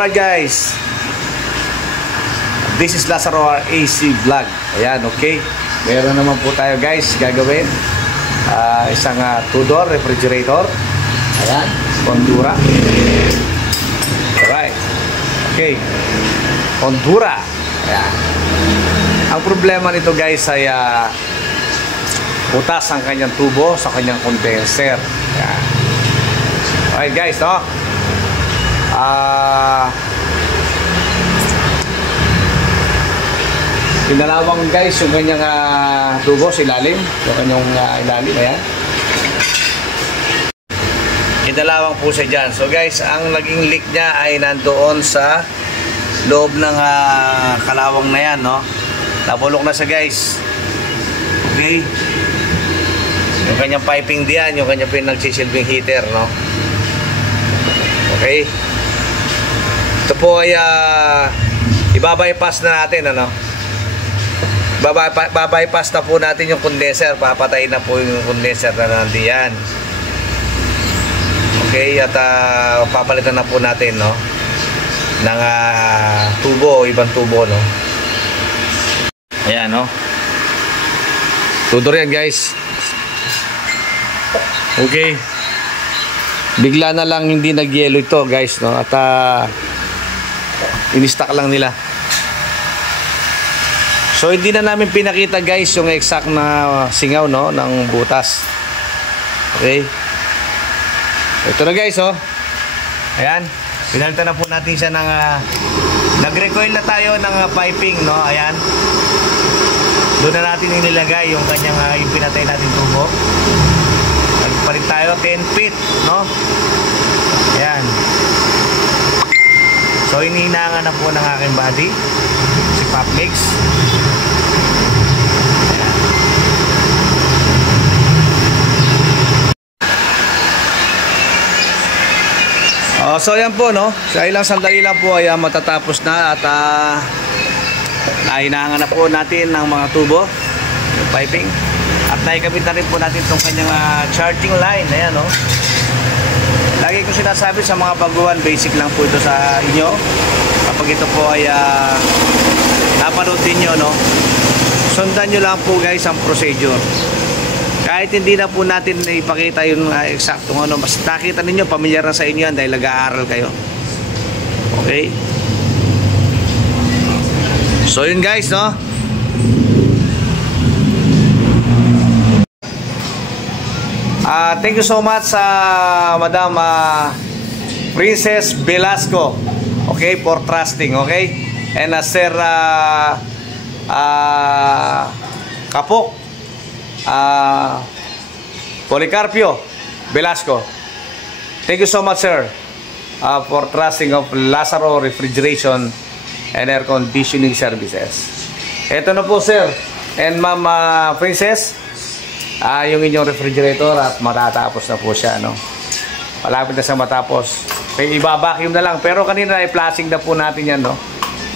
Alright guys, this is Lazaro AC Vlog. Ayan, okay. Meron naman po tayo guys gagawin. Isang two-door refrigerator. Ayan, Honduras. Alright. Okay. Honduras. Ayan. Ang problema nito guys ay butas ang kanyang tubo sa kanyang condenser. Ayan. Alright guys, no? Pinalawang guys yung kanyang tubo sa ilalim. Yung kanyang ilalim, ayan. Pinalawang po siya dyan. So guys, ang naging leak niya ay nandoon sa loob ng kalawang na yan, no? Nabulok na siya guys. Okay. Yung kanyang piping diyan, yung kanyang pinagsisilbing heater, no? Okay. Ito po ay ibabypass na natin, ano? Babypass na po natin yung condenser. Papatayin na po yung condenser na nandiyan. Okay, at papalitan na po natin, no, ng tubo, ibang tubo, no. Ayan, no. Tudor yan guys. Okay. Bigla na lang hindi nag-yellow ito guys, no. At in-stock lang nila. So hindi na namin pinakita guys yung exact na singaw, no, ng butas. Okay. Ito na guys, oh. Ayan. Pinalitan na po natin siya ng nag-recoil na tayo ng piping, no. Ayan. Doon na natin inilagay yung kanyang yung pinatay natin tubo. Nagpalit tayo 10 feet, no. Ayan. So inihinangan na po ng aking body si Pop Mix. So ayan po, no. Sa ilang sandali lang po ay matatapos na at nahinangan na po natin ng mga tubo, yung piping. At naikabit na rin po natin itong kanyang charging line. Ayan, no. Lagi ko sinasabi sa mga baguhan, basic lang po ito sa inyo. Kapag ito po ay napanood ninyo, no, sundan nyo lang po guys ang procedure. Kahit hindi na po natin ipakita yung eksaktong ano, mas nakita ninyo, pamilyar na sa inyo yan dahil nag-aaral kayo. Okay? So yun guys, no. Thank you so much sa Madam Princess Velasco, okay, for trusting, okay, and Sir Kapok Policarpio Velasco. Thank you so much sir, for trusting of Lazaro Refrigeration and Air Conditioning Services. Ito na po sir and Ma'am Princess, yung inyong refrigerator at matatapos na po siya, no? Malapit na sa matapos. May iba-vacuum na lang, pero kanina ay flashing na po natin yan, no?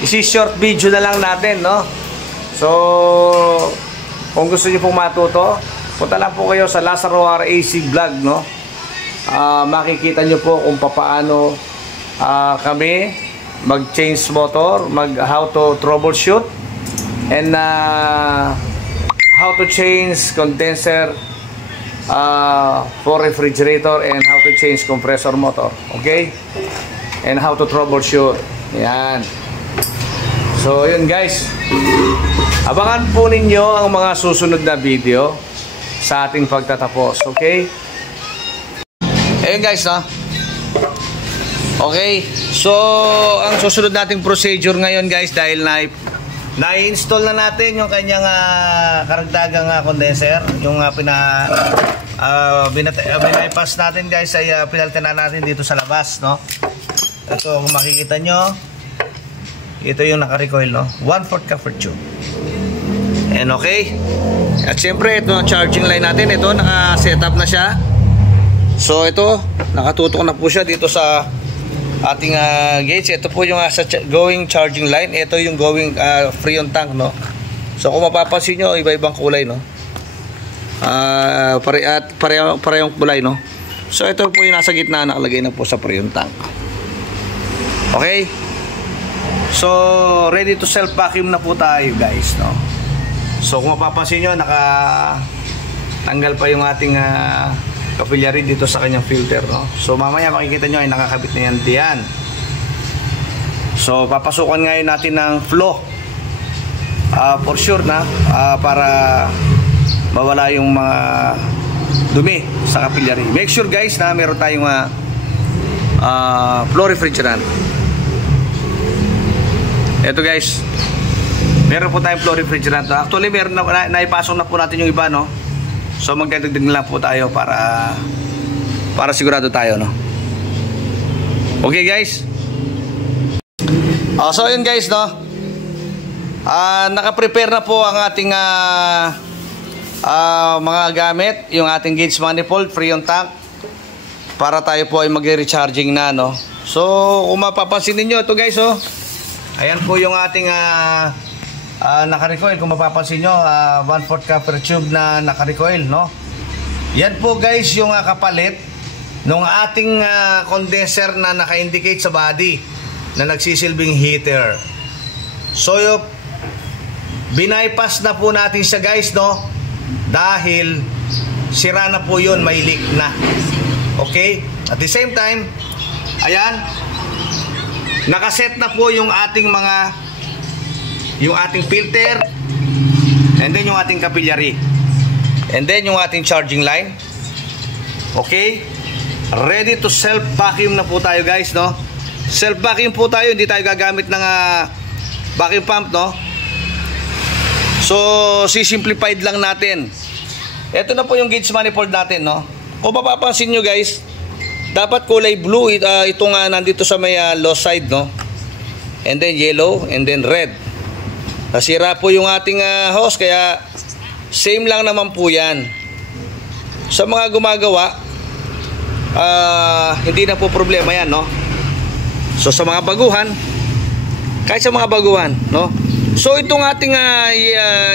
Isi-short video na lang natin, no? So kung gusto niyo pong matuto, punta lang po kayo sa Lazaro AC Vlog, no? Makikita niyo po kung paano kami mag-change motor, how to troubleshoot, and how to change condenser for refrigerator, and how to change compressor motor, okay? And how to troubleshoot. Yan. So yun guys, abangan po ninyo ang mga susunod na video sa ating pagtatapos, okay? Ayun guys, no? Okay, so ang susunod nating procedure ngayon guys, dahil na-install na natin yung kanyang karagdagang condenser, yung bypass natin guys ay pinalitan na natin dito sa labas, no? Ito kung makikita nyo, ito yung naka-recoil, no? 1/4 cover tube. And okay. At syempre ito ang charging line natin, ito naka-set up na siya. So ito, nakatutok na po siya dito sa ating gauge. Ito po yung going charging line. Ito yung going freon tank, no? So kung mapapansin nyo, iba-ibang kulay, no? Parehong kulay, no? So ito po yung nasa gitna, nakalagay na po sa freon tank. Okay? So, ready to self-vacuum na po tayo guys, no? So, kung mapapansin nyo, tanggal pa yung ating capillary dito sa kanyang filter, no? So, mamaya makikita nyo ay nakakabit na yan diyan. So, papasukan ngayon natin ng flow. For sure na, para mawala yung mga dumi sa capillary. Make sure guys na meron tayong flow refrigerant. Ito guys, meron po tayong flow refrigerant. Actually, meron na, naipasok na po natin yung iba, no? So, magdadagdag na lang po tayo para sigurado tayo, no? Okay guys. So, yun guys, no? Naka-prepare na po ang ating mga gamit. Yung ating gauge manifold, freon tank, para tayo po ay mag-recharging na, no? So, kung mapapansin niyo ito guys, oh. Ayan po yung ating naka-recoil. Kung mapapansin nyo, 1/4 copper tube na naka-recoil, no? Yan po guys yung kapalit ng ating condenser na naka-indicate sa body na nagsisilbing heater. So binaypass na po natin siya guys, no? Dahil sira na po yun, may leak na. Okay? At the same time, ayan, nakaset na po yung ating filter, and then yung ating capillary, and then yung ating charging line. Okay, ready to self vacuum na po tayo guys, no? Self vacuum po tayo, hindi tayo gagamit ng vacuum pump, no? So si-simplified lang natin. Ito na po yung gauge manifold natin, no? Kung mapapansin nyo guys, dapat kulay blue itong nandito sa may low side, no? And then yellow, and then red. Nasira po yung ating hose, kaya same lang naman po yan. Sa mga gumagawa, hindi na po problema yan, no? So sa mga baguhan, kahit sa mga baguhan, no? So itong ating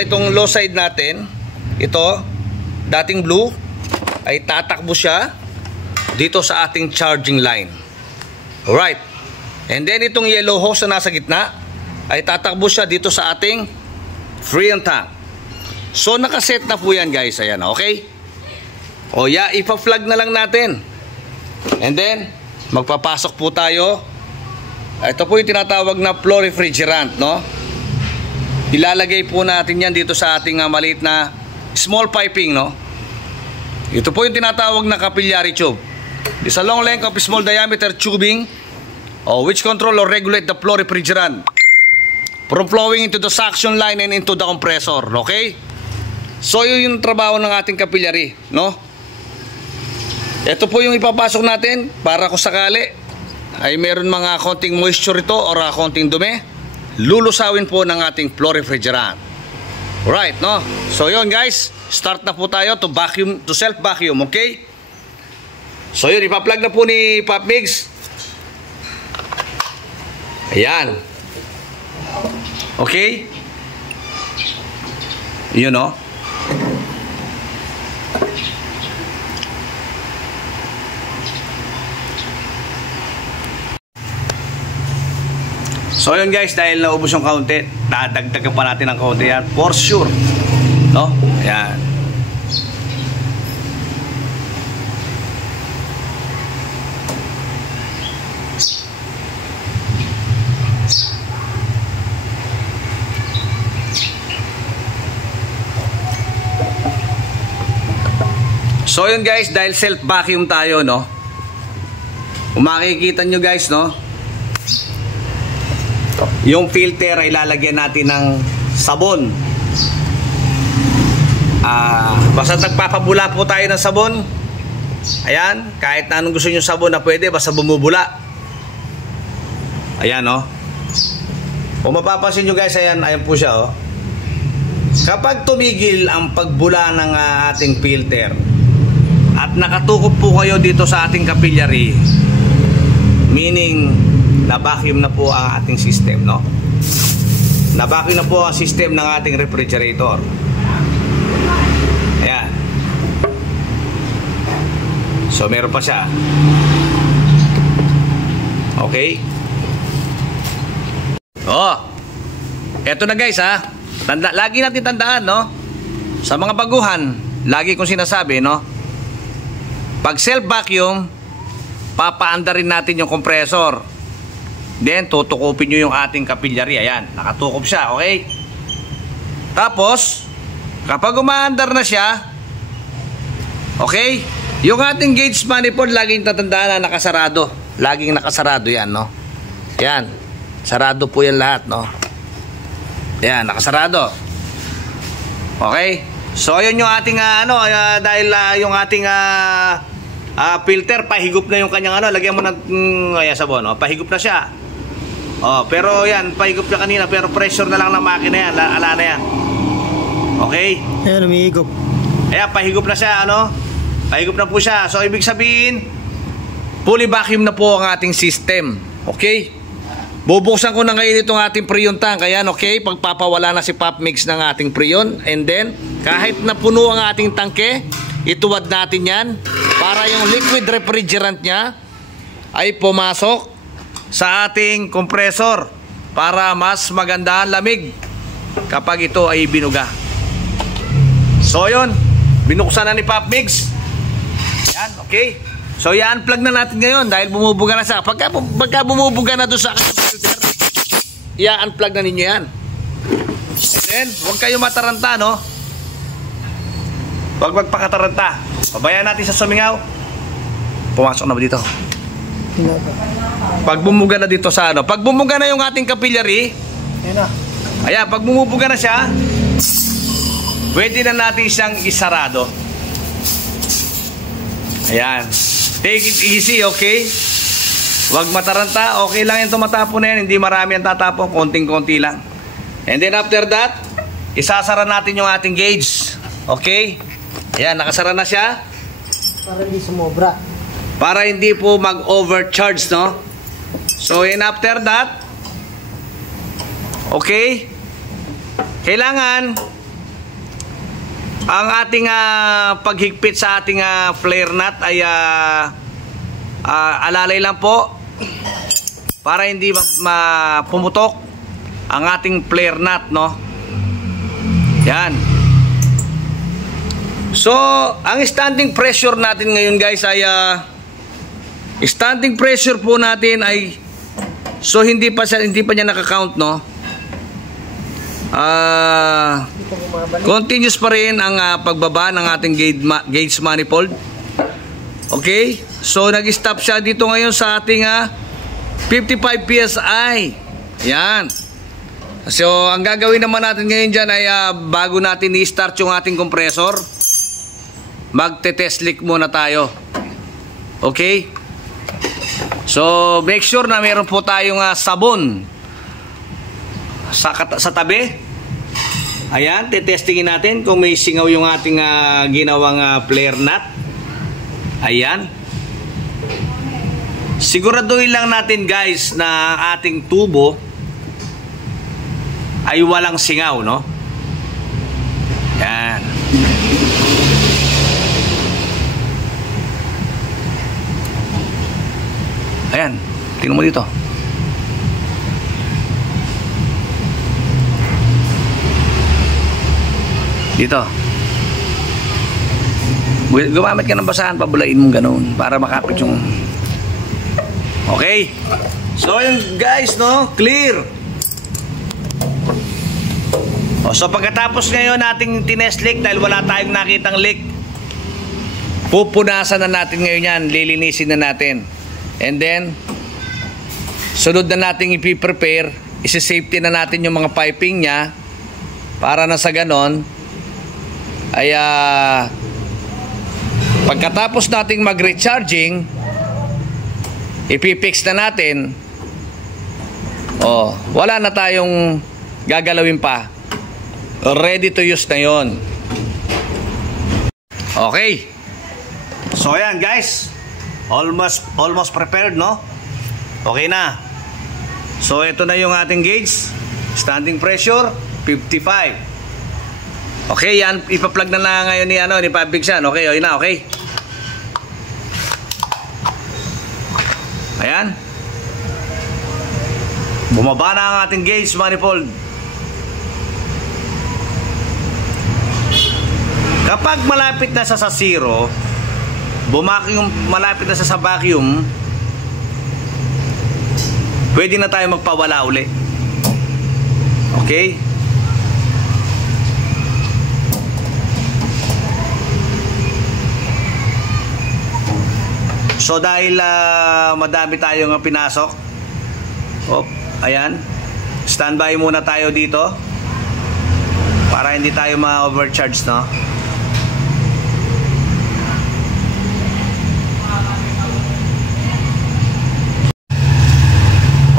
itong low side natin, ito, dating blue, ay tatakbo siya dito sa ating charging line. Alright. And then itong yellow hose na nasa gitna ay tatakbo siya dito sa ating freon tank. So nakaset na po yan guys. Ayan, okay? O yeah, ipa-plug na lang natin. And then magpapasok po tayo. Ito po yung tinatawag na flow refrigerant, no? Ilalagay po natin yan dito sa ating maliit na small piping, no? Ito po yung tinatawag na capillary tube. It's a long length of small diameter tubing which control or regulate the flow refrigerant from flowing into the suction line and into the compressor. Okay? So yun yung trabaho ng ating capillary, no? Ito po yung ipapasok natin para kung sakali ay meron mga konting moisture ito or konting dumi, lulusawin po ng ating flow refrigerant. Alright, no? So yun guys, start na po tayo to vacuum, to self vacuum, okay? So yun, ipa-plug na po ni Pop Migs. Ayan. Okay? Yun, no? So yun guys, dahil naubos yung kaunti, dadagdagan pa natin ng kaunti yan, for sure, no? Ayan. So yun guys, dahil self vacuum tayo, no? Kung makikita nyo guys, no? Yung filter ay lalagyan natin ng sabon. Basta nagpapabula po tayo ng sabon. Ayan, kahit na anong gusto nyo sabon na pwede, basta bumubula. Ayan, no? Kung mapapansin nyo guys, ayan po siya, oh. Kapag tumigil ang pagbula ng ating filter at nakatukop po kayo dito sa ating capillary, meaning na-vacuum na po ang ating system, no? Na-vacuum na po ang system ng ating refrigerator. Ayan. So meron pa siya. Okay? Oh. Eto na guys ha. Lagi natin tandaan, no? Sa mga baguhan, lagi kong sinasabi, no? Pag self vacuum, papaanda rin natin yung compressor. Then tutukupin nyo yung ating capillary. Ayan, nakatukop siya, okay? Tapos kapag umaandar na siya, okay, yung ating gauge manifold, laging tatandaan na nakasarado. Laging nakasarado yan, no? Yan, sarado po yan lahat, no? Yan, nakasarado. Okay, so yun yung ating dahil yung ating filter, pahigop na yung kanyang lagyan mo ng sabon, pahigop na siya. Pero yan, pahigop na kanina, pero pressure na lang ng makina yan, ala na yan. Okay? Ayan, umihigop. Ayan, pahigop na siya, pahigop na po siya. So, ibig sabihin, fully vacuum na po ang ating system. Okay? Bubuksan ko na ngayon itong ating Freon tank. Ayan, okay? Pagpapawala na si Popmix ng ating Freon. And then, kahit na puno ang ating tangke, ituwad natin yan para yung liquid refrigerant niya ay pumasok sa ating compressor para mas maganda ang lamig kapag ito ay binuga. So yun, binuksan na ni Popmix. Yan, okay. So i-unplug na natin ngayon dahil bumubuga na siya. Pagka bumubuga na doon sa filter, i-unplug na ninyo yan. And then, huwag kayo mataranta, no? Huwag magpakataranta. Pabayaan natin sa sumingaw. Pumasok na ba dito? Pag bumuga na dito sa pag bumuga na yung ating capillary, ayan, pag bumubuga na siya, pwede na natin siyang isarado. Ayan. Take it easy, okay? Huwag mataranta. Okay lang yung tumatapon na yan. Hindi marami ang tatapon. Konting-konti lang. And then after that, isasara natin yung ating gauge. Okay? Ayan, nakasara na siya. Para hindi sumobra. Para hindi po mag-overcharge, no? So, and after that, okay, kailangan ang ating paghigpit sa ating flare nut ay alalay lang po para hindi pumutok ang ating flare nut, no? Yan. So, ang standing pressure natin ngayon guys ay standing pressure po natin ay so hindi pa niya naka-count, no? Continuous pa rin ang pagbaba ng ating gauge manifold. Okay? So nag-stop siya dito ngayon sa ating 55 PSI. Ayan. So ang gagawin naman natin ngayon dyan ay bago natin i-start yung ating compressor, magte-test leak muna tayo. Okay? So make sure na meron po tayong sabon sa tabi. Ayan, tetestingin natin kung may singaw yung ating ginawang flare nut. Ayan. Siguraduhin lang natin guys na ating tubo ay walang singaw, no? Ayan. Ayan, tingnan mo dito. Dito. Gumamit ka ng basahan, pabulain mong ganoon para makapit yung... Okay. So yun guys, no? Clear. So pagkatapos ngayon nating tinest leak dahil wala tayong nakitang leak, pupunasan na natin ngayon yan, lilinisin na natin. And then sunod na natin ipiprepare, isi-safety na natin yung mga piping nya para na sa ganon ay pagkatapos nating mag-recharging, ipipix na natin. Wala na tayong gagalawin pa. Ready to use na yon. Okay. So ayan guys, almost prepared, no? Okay na. So ito na yung ating gauge. Standing pressure 55. Okay, yan, ipa-plug na lang ngayon ni Popmix yan. Okay, yun na, okay. Ayan. Bumaba na ang ating gauge manifold. Kapag malapit na sa zero, malapit na sa vacuum, pwede na tayo magpawala uli. Okay? So dahil madami tayong pinasok, ayan, standby muna tayo dito para hindi tayo ma-overcharge, no?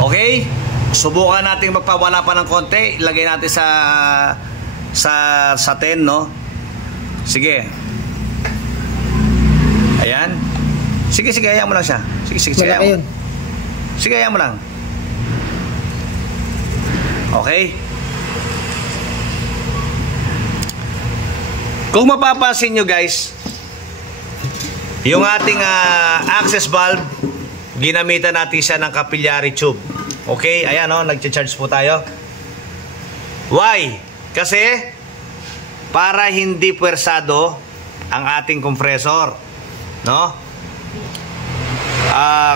Okay, subukan natin magpawala pa ng konti. Ilagay natin sa 10, no? Sige. Ayan. Sige, hayaan mo lang siya. Sige, hayaan mo. Sige, hayaan mo lang. Okay. Kung mapapansin nyo guys, yung ating access valve, ginamitan natin siya ng capillary tube. Okay, ayan o, nag-charge po tayo. Why? Kasi para hindi pwersado ang ating compressor, no?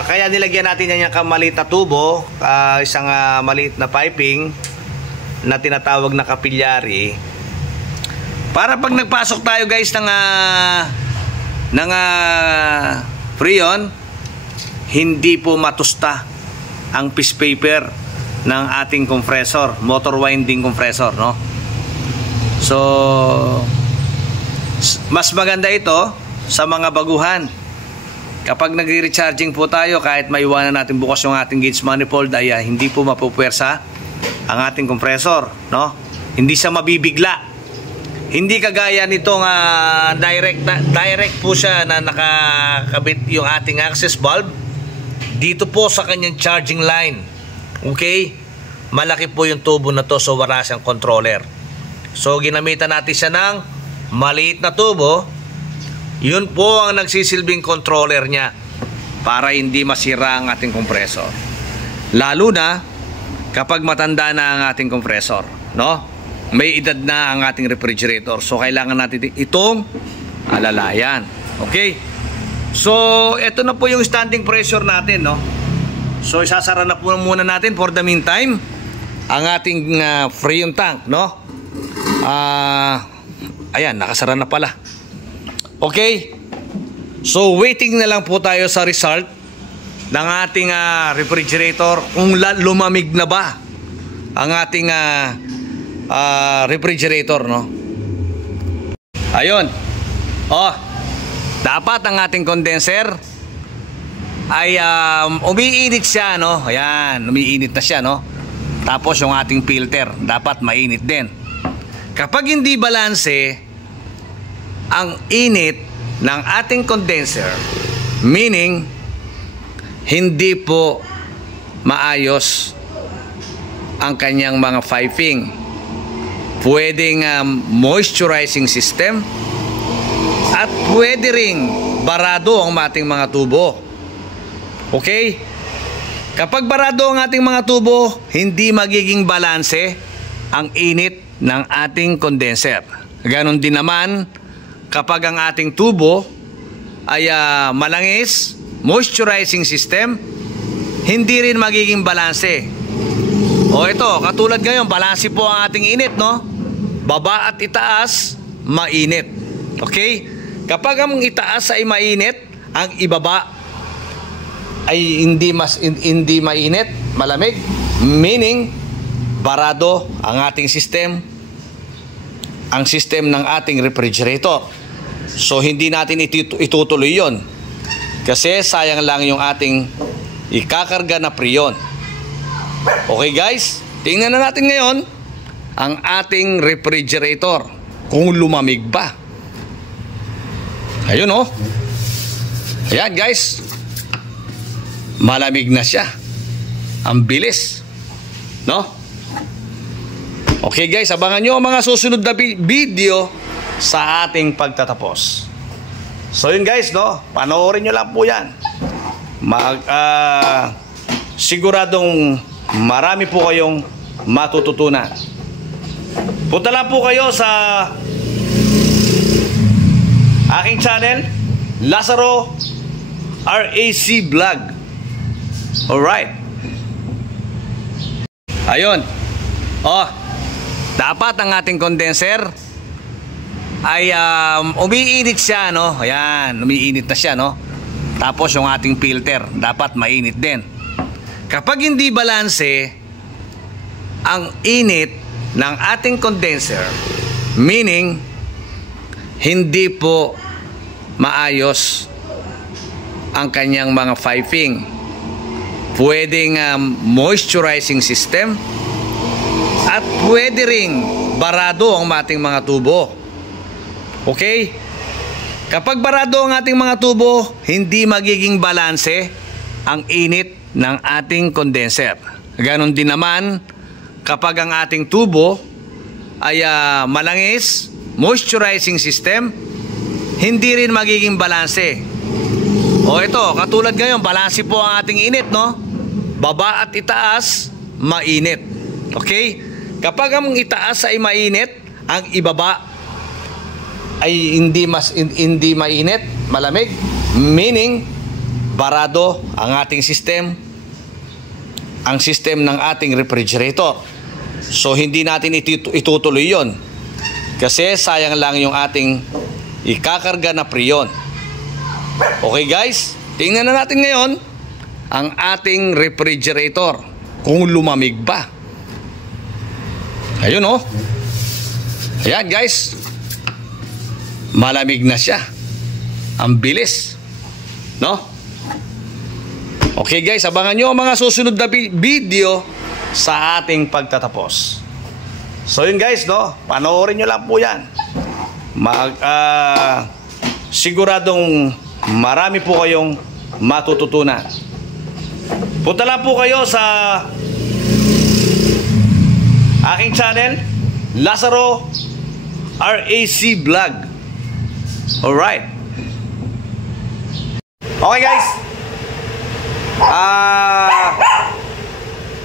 Kaya nilagyan natin yan yung maliit na tubo, isang maliit na piping na tinatawag na capillary, para pag nagpasok tayo guys ng freon, hindi po matusta ang piece paper ng ating compressor, motor winding compressor, no? So mas maganda ito sa mga baguhan. Kapag nagre-recharging po tayo, kahit maiwanan natin bukas yung ating gauge manifold, ay hindi po mapupwersa ang ating compressor, no? Hindi siya mabibigla. Hindi kagaya nitong direct po siya na nakakabit yung ating access valve dito po sa kanyang charging line. Okay? Malaki po yung tubo na to, so wala siyang controller. So ginamitan natin siya ng maliit na tubo. Yun po ang nagsisilbing controller niya para hindi masira ang ating compressor. Lalo na kapag matanda na ang ating compressor, no? May edad na ang ating refrigerator. So kailangan natin itong alalayan. Okay? So ito na po yung standing pressure natin, no? So isasara na po muna natin for the meantime ang ating freon tank, no? Ayan, nakasara na pala. Okay, so waiting na lang po tayo sa result ng ating refrigerator, kung lumamig na ba ang ating refrigerator, no? Ayun. Dapat ang ating condenser ay umiinit siya, no? Ayan, umiinit na siya, no? Tapos yung ating filter dapat mainit din. Kapag hindi balanse ang init ng ating condenser, meaning hindi po maayos ang kanyang mga piping, pwedeng moisturizing system, at pwede ring barado ang ating mga tubo. Okay? Kapag barado ang ating mga tubo, hindi magiging balanse ang init ng ating condenser. Ganon din naman kapag ang ating tubo ay malangis, moisturizing system, hindi rin magiging balanse. Ito, katulad ngayon, balanse po ang ating init, no? Baba at itaas, mainit. Okay? Kapag ang itaas ay mainit, ang ibaba ay hindi mainit, malamig, meaning barado ang ating system, ang system ng ating refrigerator. So hindi natin itutuloy yon, kasi sayang lang yung ating ikakarga na freon. Okay guys, tingnan na natin ngayon ang ating refrigerator kung lumamig ba. Ayun oh. Ayan guys, malamig na siya. Ang bilis, no? Okay guys, abangan nyo ang mga susunod na video sa ating pagtatapos. So yun guys, no? Panoorin nyo lang po yan. Siguradong marami po kayong matututunan. Punta lang po kayo sa aking channel, Lazaro RAC Vlog. Alright. Ayun. Dapat ang ating condenser ay umiinit siya, no? Ayan, umiinit na siya, no? Tapos yung ating filter dapat mainit din. Kapag hindi balanse ang init ng ating condenser, meaning hindi po maayos ang kanyang mga piping. Pwedeng moisturizing system at pwede ring barado ang ating mga tubo. Okay? Kapag barado ang ating mga tubo, hindi magiging balanse ang init ng ating condenser. Ganon din naman kapag ang ating tubo ay malangis, moisturizing system, hindi rin magiging balanse. O ito, katulad ngayon, balanse po ang ating init, no? Baba at itaas, mainit. Okay? Kapag ang itaas ay mainit, ang ibaba ay hindi mainit, malamig, meaning barado ang ating system, ang system ng ating refrigerator. So hindi natin itutuloy yon, kasi sayang lang yung ating ikakarga na preyon. Okay guys, tingnan na natin ngayon ang ating refrigerator kung lumamig ba. Ayun, oh. Ayan guys, malamig na siya. Ang bilis, no? Okay guys, abangan nyo ang mga susunod na video sa ating pagtatapos. So yun guys, no? Panoorin nyo lang po yan. Siguradong marami po kayong matututunan. Punta lang po kayo sa aking channel, Lazaro RAC Vlog. Alright. Okay guys,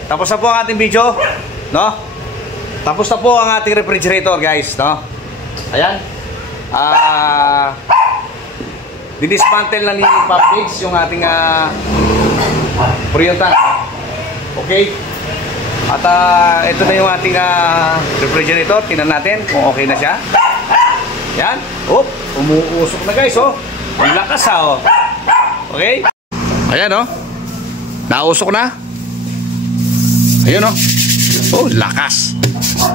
tapos na po ang ating video, no? Tapos na po ang ating refrigerator guys, no? Ayan. Dinismantle na ni Papix yung ating Prion tank. Okay? At ito na yung ating refrigerator. Tingnan natin kung okay na siya. Yan. Oh, umuusok na guys, oh. Ang lakas, oh. Okay? Ayan, oh. Nausok na. Ayan, oh. Oh, lakas.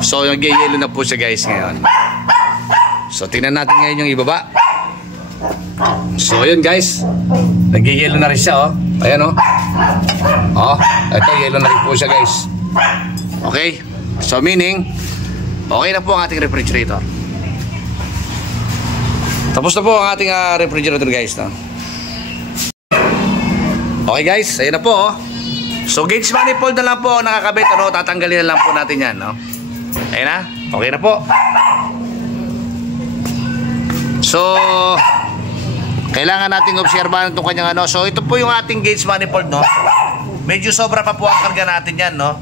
So, nag-yellow na po siya guys ngayon. So, tingnan natin ngayon yung ibaba. So, yun guys. Nag-yellow na rin siya, oh. Ayan, oh. Oh, ito, yellow na rin po siya guys. Okay? So, meaning, okay na po ang ating refrigerator. Tapos na po ang ating refrigerator guys, no? Okay guys, ayan na po, oh. So, gauge manifold na lang po nakakabit, ano? Tatanggalin na lang po natin yan, no? Ayan na, okay na po. So, kailangan nating obserbahan itong kanyang ano. So, ito po yung ating gauge manifold, no? Medyo sobra pa po ang karga natin yan, no?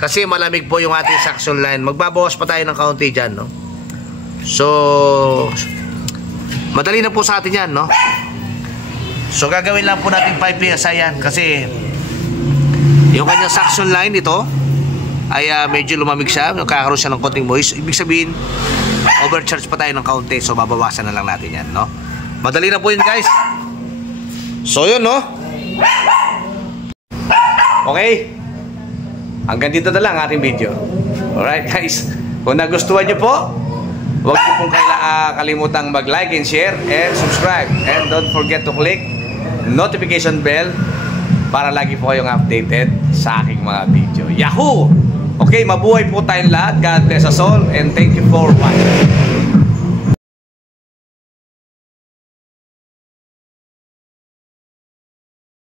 Kasi malamig po yung ating suction line. Magbabawas pa tayo ng kaunti dyan, no? So, madali na po sa atin yan, no? So, gagawin lang po natin 5 PSI yan. Kasi, yung kanyang suction line ito ay medyo lumamig siya. Kakaroon siya ng konting moist. Ibig sabihin, overcharge pa tayo ng kaunti. So, babawasan na lang natin yan, no? Madali na po yun, guys. So, yun, no? Okay. Hanggang dito na lang ating video. Alright, guys. Kung nagustuhan nyo po, huwag nyo pong kalimutang mag-like and share and subscribe. And don't forget to click notification bell para lagi po kayong updated sa aking mga video. Yahoo! Okay, mabuhay po tayong lahat. God bless us all and thank you for watching.